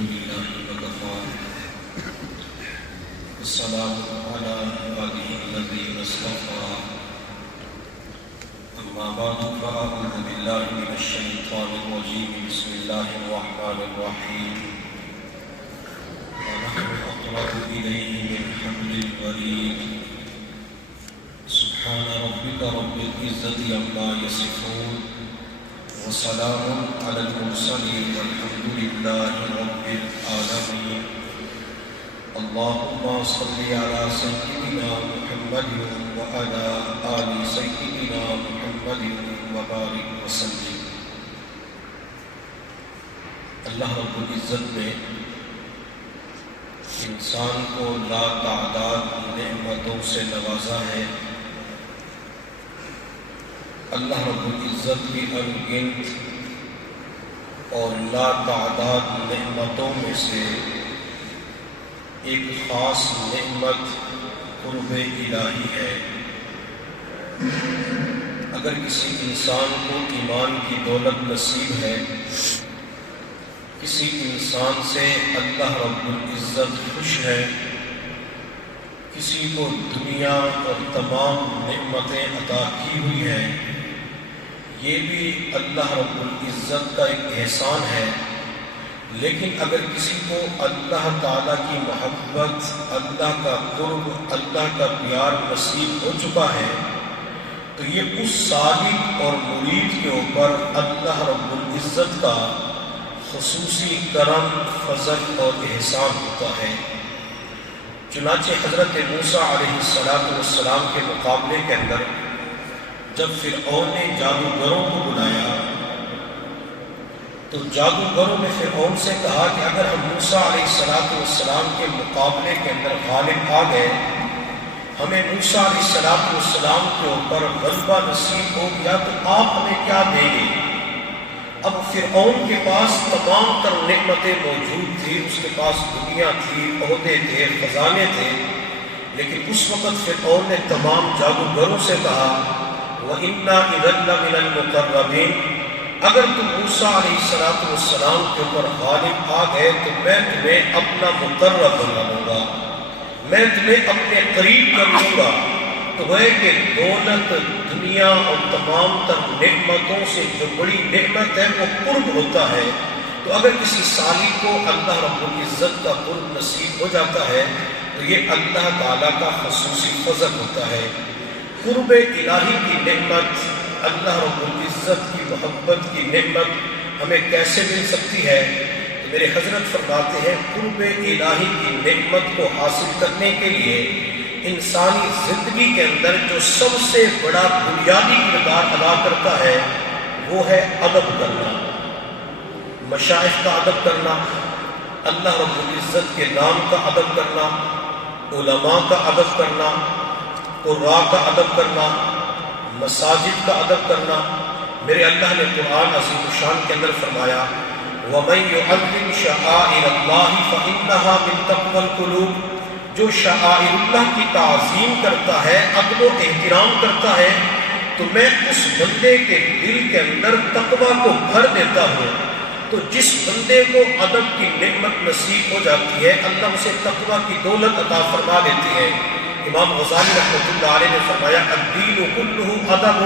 لله وكفى والسلام على عباده الذين اصطفى أما بعد فأعوذ بالله من الشيطان الرجيم بسم الله الرحمن الرحيم ونحن أقرب إليه من حبل الوريد سبحان ربك رب العزة عما يصفون وسلام على المرسلين والحمد لله رب العالمين اللهم صل على سيدنا محمد وعلى آل سيدنا محمد وبارك وسلم۔ اللہ رب العزت نے انسان کو لا تعداد نعمتوں سے نوازا ہے۔ اللہ رب العزت کی انگنت اور لا تعداد نعمتوں میں سے ایک خاص نعمت قرب الہی ہے۔ اگر کسی انسان کو ایمان کی دولت نصیب ہے، کسی انسان سے اللہ رب العزت خوش ہے، کسی کو دنیا اور تمام نعمتیں عطا کی ہوئی ہیں، یہ بھی اللہ رب العزت کا ایک احسان ہے۔ لیکن اگر کسی کو اللہ تعالیٰ کی محبت، اللہ کا قرب، اللہ کا پیار نصیب ہو چکا ہے تو یہ اس سالک اور مرید کے اوپر اللہ رب العزت کا خصوصی کرم، فضل اور احسان ہوتا ہے۔ چنانچہ حضرت موسیٰ علیہ السلام کے مقابلے کے اندر جب فرعون نے جادوگروں کو بلایا تو جادوگروں نے فرعون سے کہا کہ اگر ہم موسیٰ علیہ السلام کے مقابلے کے اندر غالب آ گئے، ہمیں موسیٰ علیہ السلام کے اوپر غلبہ نصیب ہو گیا تو آپ ہمیں کیا دیں گے؟ اب فرعون کے پاس تمام تر نعمتیں موجود تھی، اس کے پاس دنیا تھی، عہدے تھے، خزانے تھے، لیکن اس وقت فرعون نے تمام جادوگروں سے کہا وَإِنَّا إِذًا لَمِنَ الْمُقَرَّبِينَ، اگر تم موسیٰ علیہ السلام کے اوپر غالب آ گئے تو میں تمہیں اپنا مقرب بنا لوں گا، میں تمہیں اپنے قریب کر لوں گا۔ تو وہ کہ دولت، دنیا اور تمام تر نعمتوں سے جو بڑی نعمت ہے وہ قرب ہوتا ہے۔ تو اگر کسی سالک کو اللہ رب العزت کا قرب نصیب ہو جاتا ہے تو یہ اللہ تعالیٰ کا خصوصی فضل ہوتا ہے۔ قرب الہی کی نعمت، اللہ رب العزت کی محبت کی نعمت ہمیں کیسے مل سکتی ہے؟ تو میرے حضرت فرماتے ہیں قرب الہی کی نعمت کو حاصل کرنے کے لیے انسانی زندگی کے اندر جو سب سے بڑا بنیادی کردار ادا کرتا ہے وہ ہے ادب کرنا، مشائخ کا ادب کرنا، اللہ رب العزت کے نام کا ادب کرنا، علماء کا ادب کرنا، قراء کا ادب کرنا، مساجد کا ادب کرنا۔ میرے اللہ نے قرآن عظیم الشان کے اندر فرمایا وَمَن يُعَظِّمْ شَعَائِرَ اللَّهِ فَإِنَّهَا مِن تَقْوَى الْقُلُوبِ، جو شعائر اللہ کی تعظیم کرتا ہے، ادب و احترام کرتا ہے تو میں اس بندے کے دل کے اندر تقویٰ کو بھر دیتا ہوں۔ تو جس بندے کو ادب کی نعمت نصیب ہو جاتی ہے اللہ اسے تقویٰ کی دولت عطا فرما دیتی ہے۔ امام غزالی رحمۃ اللہ علیہ نے فرمایا الدین کلہ ادب،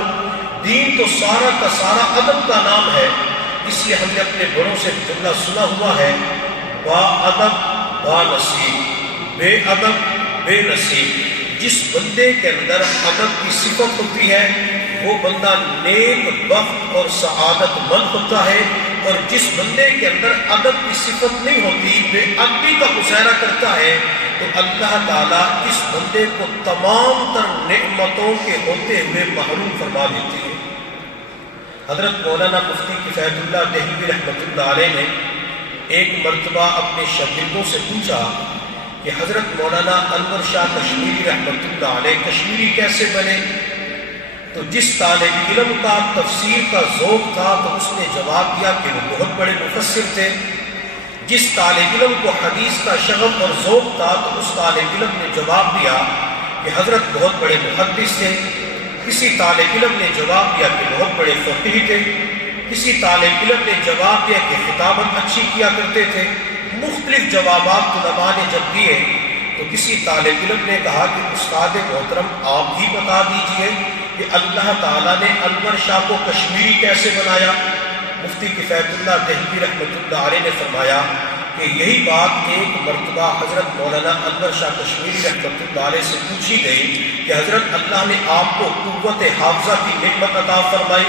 دین تو سارا کا سارا ادب کا نام ہے۔ اس لیے ہم نے اپنے بڑوں سے جملہ سنا ہوا ہے با ادب با نصیب، بے ادب بے نصیب۔ جس بندے کے اندر ادب کی صفت ہوتی ہے وہ بندہ نیک بخت اور سعادت مند ہوتا ہے، اور جس بندے کے اندر ادب کی صفت نہیں ہوتی، بے ادبی کا مظاہرہ کرتا ہے، تو اللہ تعالیٰ اس بندے کو تمام تر نعمتوں کے ہوتے ہوئے محروم فرما دیتی ہے۔ حضرت مولانا مفتی کفایت اللہ دہلوی رحمۃ اللہ علیہ نے ایک مرتبہ اپنے شاگردوں سے پوچھا کہ حضرت مولانا انور شاہ کشمیری رحمۃ اللہ علیہ کشمیری کیسے بنے؟ تو جس طالب علم کا تفسیر کا ذوق تھا تو اس نے جواب دیا کہ وہ بہت بڑے مفسر تھے۔ جس طالب علم کو حدیث کا شغف اور ذوق تھا تو اس طالب علم نے جواب دیا کہ حضرت بہت بڑے محدث تھے۔ کسی طالب علم نے جواب دیا کہ بہت بڑے فقیہ تھے۔ کسی طالب علم نے جواب دیا کہ خطابت اچھی کیا کرتے تھے۔ مختلف جوابات علماء نے جب دیے تو کسی طالب علم نے کہا کہ استاد محترم آپ ہی بتا دیجئے کہ اللہ تعالیٰ نے انور شاہ کو کشمیری کیسے بنایا؟ مفتی کفایت اللہ دہلوی رحمۃ اللہ علیہ نے فرمایا کہ یہی بات ایک مرتبہ حضرت مولانا انور شاہ کشمیری رحمۃ اللہ علیہ سے پوچھی گئی کہ حضرت اللہ نے آپ کو قوت حافظہ کی نعمت عطا فرمائی،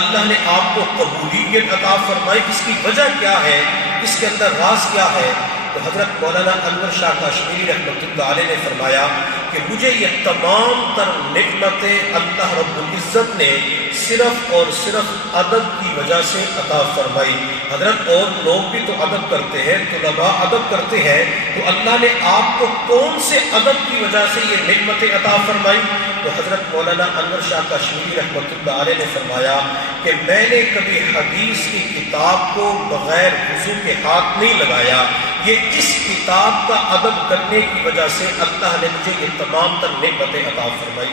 اللہ نے آپ کو قبولیت عطا فرمائی، اس کی وجہ کیا ہے، اس کے اندر راز کیا ہے؟ تو حضرت مولانا انور شاہ کشمیری رحمۃ اللہ علیہ نے فرمایا کہ مجھے یہ تمام تر نعمتیں اللہ رب العزت نے صرف اور صرف ادب کی وجہ سے عطا فرمائی۔ حضرت اور لوگ بھی تو ادب کرتے ہیں، طلباء ادب کرتے ہیں، تو اللہ نے آپ کو کون سے ادب کی وجہ سے یہ نعمتیں عطا فرمائی؟ تو حضرت مولانا انور شاہ کشمیری رحمۃ اللہ علیہ نے فرمایا کہ میں نے کبھی حدیث کی کتاب کو بغیر وضو کے ہاتھ نہیں لگایا، یہ اس کتاب کا ادب کرنے کی وجہ سے اللہ نے مجھے یہ تمام تر نعمتیں عطا فرمائی۔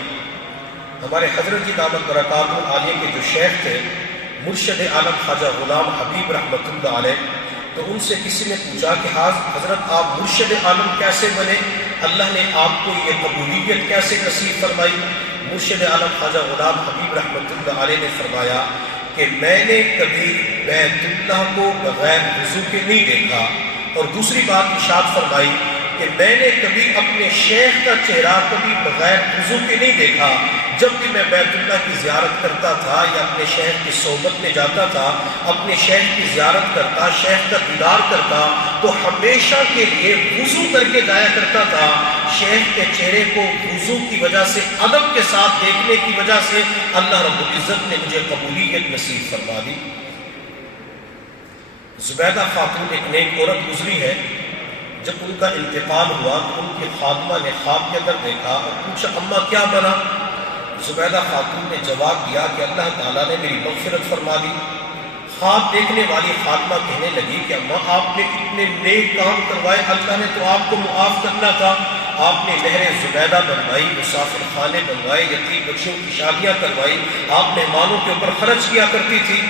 ہمارے حضرت جی دامت برکاتہ العالیہ کے جو شیخ تھے مرشد عالم خواجہ غلام حبیب رحمۃ اللہ علیہ، تو ان سے کسی نے پوچھا کہ حضرت آپ مرشد عالم کیسے بنے، اللہ نے آپ کو یہ قبولیت کیسے نصیب فرمائی؟ مرشد عالم خواجہ غلام حبیب رحمۃ اللہ علیہ نے فرمایا کہ میں نے کبھی بیت اللہ کو بغیر وضو کے نہیں دیکھا، اور دوسری بات ارشاد فرمائی کہ میں نے کبھی اپنے شیخ کا چہرہ کبھی بغیر وضو کے نہیں دیکھا، جب بھی میں بیت اللہ کی زیارت کرتا تھا یا اپنے شیخ کی صحبت میں جاتا تھا، اپنے شیخ کی زیارت کرتا، شیخ کا دیدار کرتا، تو ہمیشہ کے لیے وضو کر کے جایا کرتا تھا۔ شیخ کے چہرے کو وضو کی وجہ سے، ادب کے ساتھ دیکھنے کی وجہ سے اللہ رب العزت نے مجھے قبولیت نصیب فرما دی۔ زبیدہ خاتون ایک نیک عورت گزری ہے، جب ان کا انتقال ہوا تو ان کے خادمہ نے خواب کے اندر دیکھا اور پوچھا اماں کیا بنا؟ زبیدہ خاتون نے جواب دیا کہ اللہ تعالیٰ نے میری مغفرت فرما دی۔ خواب دیکھنے والی خادمہ کہنے لگی کہ اماں آپ نے اتنے نیک کام کروائے، اللہ نے تو آپ کو معاف کرنا تھا، آپ نے نہر زبیدہ بنوائی، مسافر خانے بنوائے، یتیم بچوں کی شادیاں کروائی، آپ مہمانوں کے اوپر خرچ کیا کرتی تھی۔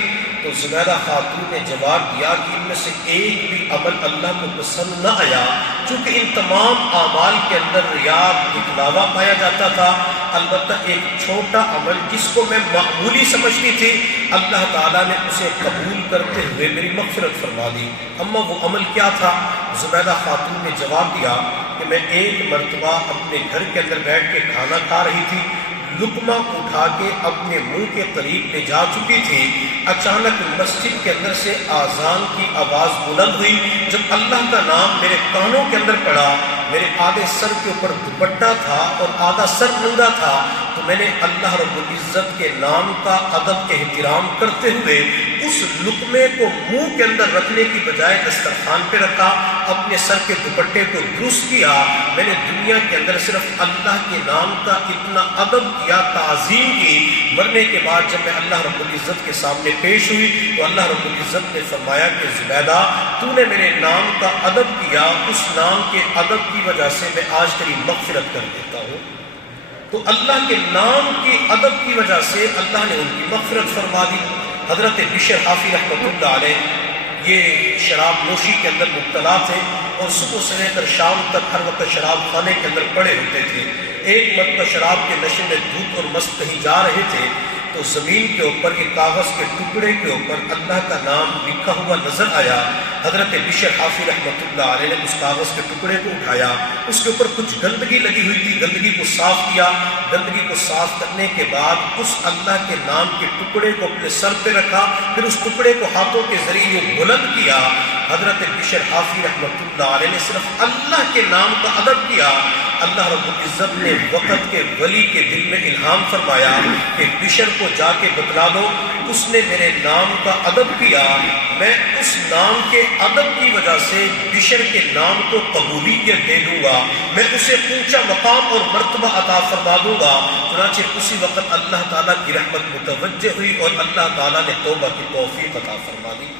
تو زبیدہ خاتون نے جواب دیا کہ ان میں سے ایک بھی عمل اللہ کو پسند نہ آیا، چونکہ ان تمام اعمال کے اندر ریاء، دکھلاوا پایا جاتا تھا۔ البتہ ایک چھوٹا عمل جس کو میں معمولی سمجھتی تھی، اللہ تعالیٰ نے اسے قبول کرتے ہوئے میری مغفرت فرما دی۔ اما وہ عمل کیا تھا؟ زبیدہ خاتون نے جواب دیا کہ میں ایک مرتبہ اپنے گھر کے اندر بیٹھ کے کھانا کھا رہی تھی، لقمہ اٹھا کے اپنے منہ کے قریب لے جا چکی تھی، اچانک مسجد کے اندر سے آذان کی آواز بلند ہوئی۔ جب اللہ کا نام میرے کانوں کے اندر پڑا، میرے آدھے سر کے اوپر دوپٹہ تھا اور آدھا سر ننگا تھا، تو میں نے اللہ رب العزت کے نام کا ادب احترام کرتے ہوئے اس لقمے کو منہ کے اندر رکھنے کی بجائے دسترخوان پہ رکھا، اپنے سر کے دوپٹے کو درست کیا۔ میں نے دنیا کے اندر صرف اللہ کے نام کا اتنا ادب کیا، تعظیم کی۔ مرنے کے بعد جب میں اللہ رب العزت کے سامنے پیش ہوئی تو اللہ رب العزت نے فرمایا کہ زبیدہ تو نے میرے نام کا ادب کیا، اس نام کے ادب کی وجہ سے میں آج تیری مغفرت کر دیتا ہوں۔ تو اللہ کے نام کی ادب کی وجہ سے اللہ نے ان کی مغفرت فرما دی۔ حضرت بشر حافی رحمۃ اللہ علیہ یہ شراب نوشی کے اندر مبتلا تھے اور صبح سے لے کر شام تک ہر وقت شراب خانے کے اندر پڑے ہوتے تھے۔ ایک مرتبہ شراب کے نشے میں دھوت اور مست کہیں جا رہے تھے تو زمین کے اوپر ایک کاغذ کے ٹکڑے کے اوپر اللہ کا نام لکھا ہوا نظر آیا۔ حضرت بشر حافی رحمۃ اللہ علیہ نے اس کاغذ کے ٹکڑے کو اٹھایا، اس کے اوپر کچھ گندگی لگی ہوئی تھی، گندگی کو صاف کیا۔ گندگی کو صاف کرنے کے بعد اس اللہ کے نام کے ٹکڑے کو اپنے سر پہ رکھا، پھر اس ٹکڑے کو ہاتھوں کے ذریعے بلند کیا۔ حضرت بشر حافی رحمۃ اللہ علیہ نے صرف اللہ کے نام کا ادب کیا۔ اللہ رب العزت نے وقت کے ولی کے دل میں الہام فرمایا کہ بشر کو جا کے بتلا دو، اس نے میرے نام کا ادب کیا، میں اس نام کے ادب کی وجہ سے بشر کے نام کو قبولیت دے دوں گا، میں اسے اونچا مقام اور مرتبہ عطا فرما دوں گا۔ چنانچہ اسی وقت اللہ تعالیٰ کی رحمت متوجہ ہوئی اور اللہ تعالیٰ نے توبہ کی توفیق عطا فرما دی۔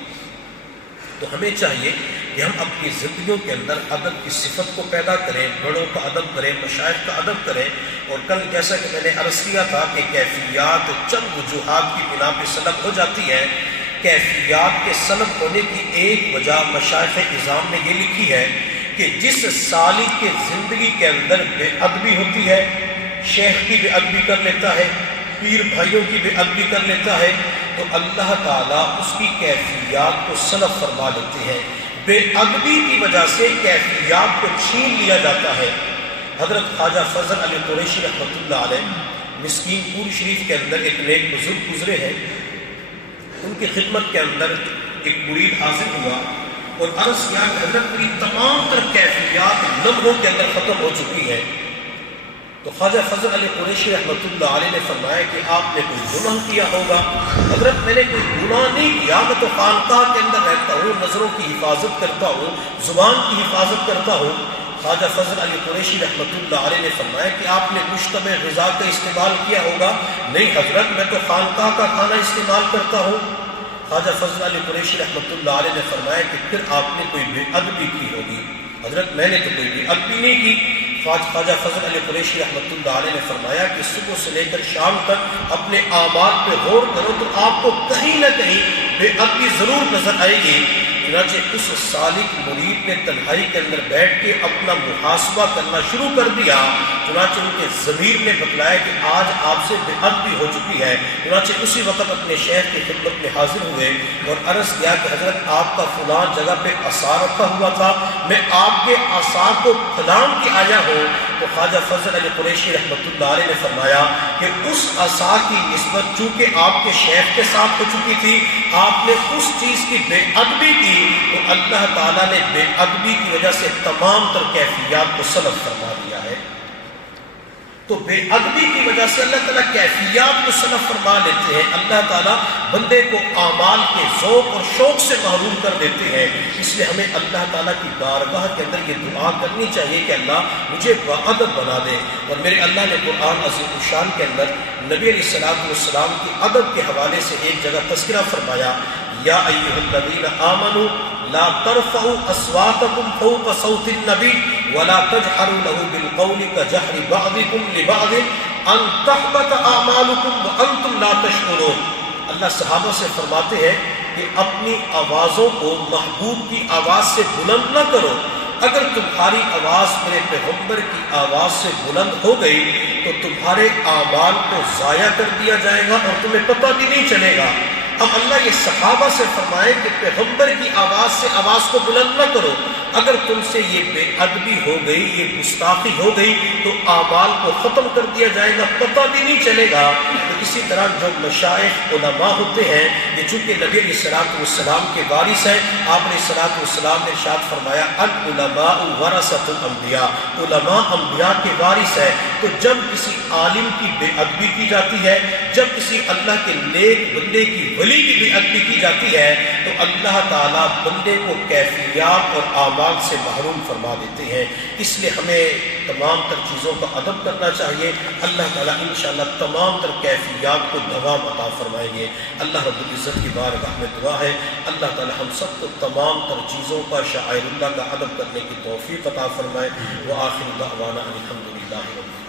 تو ہمیں چاہیے کہ ہم اپنی زندگیوں کے اندر ادب کی صفت کو پیدا کریں، بڑوں کا ادب کریں، مشائخ کا ادب کریں۔ اور کل جیسا کہ میں نے عرض کیا تھا کہ کیفیات چند وجوہات کی بنا پہ سلب ہو جاتی ہیں، کیفیات کے سلب ہونے کی ایک وجہ مشائخ اعظام نے یہ لکھی ہے کہ جس سالک کے زندگی کے اندر بے ادبی ہوتی ہے، شیخ کی بے ادبی کر لیتا ہے، پیر بھائیوں کی بے ادبی کر لیتا ہے، تو اللہ تعالیٰ اس کی کیفیات کو سلب فرما لیتے ہیں۔ بے ادبی کی وجہ سے کیفیات کو چھین لیا جاتا ہے۔ حضرت خواجہ فضل علی قریشی رحمۃ اللہ علیہ مسکین پور شریف کے اندر ایک نیک بزرگ گزرے ہیں، ان کی خدمت کے اندر ایک مرید حاضر ہوا اور عرض کیا کہ حضرت میری تمام تر کیفیات لمحوں کے اندر ختم ہو چکی ہے۔ تو خواجہ فضل علی قریشی رحمۃ اللہ علیہ نے فرمایا کہ آپ نے کوئی گناہ کیا ہوگا۔ حضرت میں نے کوئی گناہ نہیں کیا، میں تو خانقاہ کے اندر رہتا ہوں، نظروں کی حفاظت کرتا ہوں، زبان کی حفاظت کرتا ہوں۔ خواجہ فضل علی قریشی رحمۃ اللہ علیہ نے فرمایا کہ آپ نے مشتبہ غذا کا استعمال کیا ہوگا۔ نہیں حضرت، میں تو خانقاہ کا کھانا استعمال کرتا ہوں۔ خواجہ فضل علی قریشی رحمۃ اللہ علیہ نے فرمایا کہ پھر آپ نے کوئی بے ادبی کی ہوگی۔ حضرت میں نے تو کوئی بے ادبی نہیں کی۔ خواجہ فضل علی قریشی رحمۃ اللہ علیہ نے فرمایا کہ صبح سے لے کر شام تک اپنے اعمال پہ غور کرو تو آپ کو کہیں نہ کہیں بے ادبی ضرور نظر آئے گی۔ چنانچہ اس سالک مرید نے تنہائی کے اندر بیٹھ کے اپنا محاسبہ کرنا شروع کر دیا۔ چنانچہ ان کے ضمیر نے بتلایا کہ آج آپ سے بے ادبی ہو چکی ہے۔ چنانچہ اسی وقت اپنے شیخ کی خدمت میں حاضر ہوئے اور عرض کیا کہ حضرت آپ کا فلاں جگہ پہ عصا رکھا ہوا تھا، میں آپ کے عصا کو پھلانگ کے آیا ہوں۔ تو خواجہ فضل علی قریشی رحمۃ اللہ علیہ نے فرمایا کہ اس عصا کی نسبت چونکہ آپ کے شیخ کے ساتھ ہو چکی تھی، آپ نے اس چیز کی بے ادبی کی تو اللہ تعالیٰ نے بے ادبی کی وجہ سے تمام تر کیفیات کو سلب فرما دیا ہے۔ تو بے ادبی کی وجہ سے اللہ تعالیٰ کیفیات کو سلب فرما لیتے ہیں۔ اللہ تعالیٰ بندے کو اعمال کے ذوق اور شوق سے محروم کر دیتے ہیں۔ اس لیے ہمیں اللہ تعالیٰ کی بارگاہ کے اندر یہ دعا کرنی چاہیے کہ اللہ مجھے باادب بنا دے۔ اور میرے اللہ نے قرآن عظیم الشان کے اندر نبی علیہ الصلوۃ والسلام کی ادب کے حوالے سے ایک جگہ تذکرہ فرمایا، یا ایھا الذین آمنوا لا ترفعوا اصواتکم فوق صوت النبی ولا تجہروا له بالقول کجہر بعضکم لبعض ان تحبط اعمالکم وانتم لا تشعرون۔ اللہ صحابہ سے فرماتے ہیں کہ اپنی آوازوں کو محبوب کی آواز سے بلند نہ کرو، اگر تمہاری آواز میرے پیغمبر کی آواز سے بلند ہو گئی تو تمہارے اعمال کو ضائع کر دیا جائے گا اور تمہیں پتہ بھی نہیں چلے گا۔ اب اللہ یہ صحابہ سے فرمائے کہ پیغمبر کی آواز سے آواز کو بلند نہ کرو، اگر تم سے یہ بے ادبی ہو گئی، یہ گستاخی ہو گئی تو اعمال کو ختم کر دیا جائے گا، پتہ بھی نہیں چلے گا۔ تو اسی طرح جو مشائخ علماء ہوتے ہیں، یہ چونکہ نبی علیہ الصلوۃ والسلام کے وارث ہیں، آپ نے الصلوۃ والسلام نے ارشاد فرمایا العلماء ورثۃ الانبیاء، علماء انبیاء کے وارث ہیں۔ تو جب کسی عالم کی بے ادبی کی جاتی ہے، جب کسی اللہ کے نیک بندے کی ولی کی بے ادبی کی جاتی ہے تو اللہ تعالیٰ بندے کو کیفیات اور اعمال سے محروم فرما دیتے ہیں۔ اس لیے ہمیں تمام تر چیزوں کا ادب کرنا چاہیے۔ اللہ تعالیٰ انشاءاللہ تمام تر کیفیات کو دوام عطا فرمائیں گے۔ اللہ رب العزت کی بارگاہ میں دعا ہے اللہ تعالیٰ ہم سب کو تمام تر چیزوں کا شعائر اللہ کا ادب کرنے کی توفیق عطا فرمائے۔ وآخر دعوانا الحمدللہ رب العالمین۔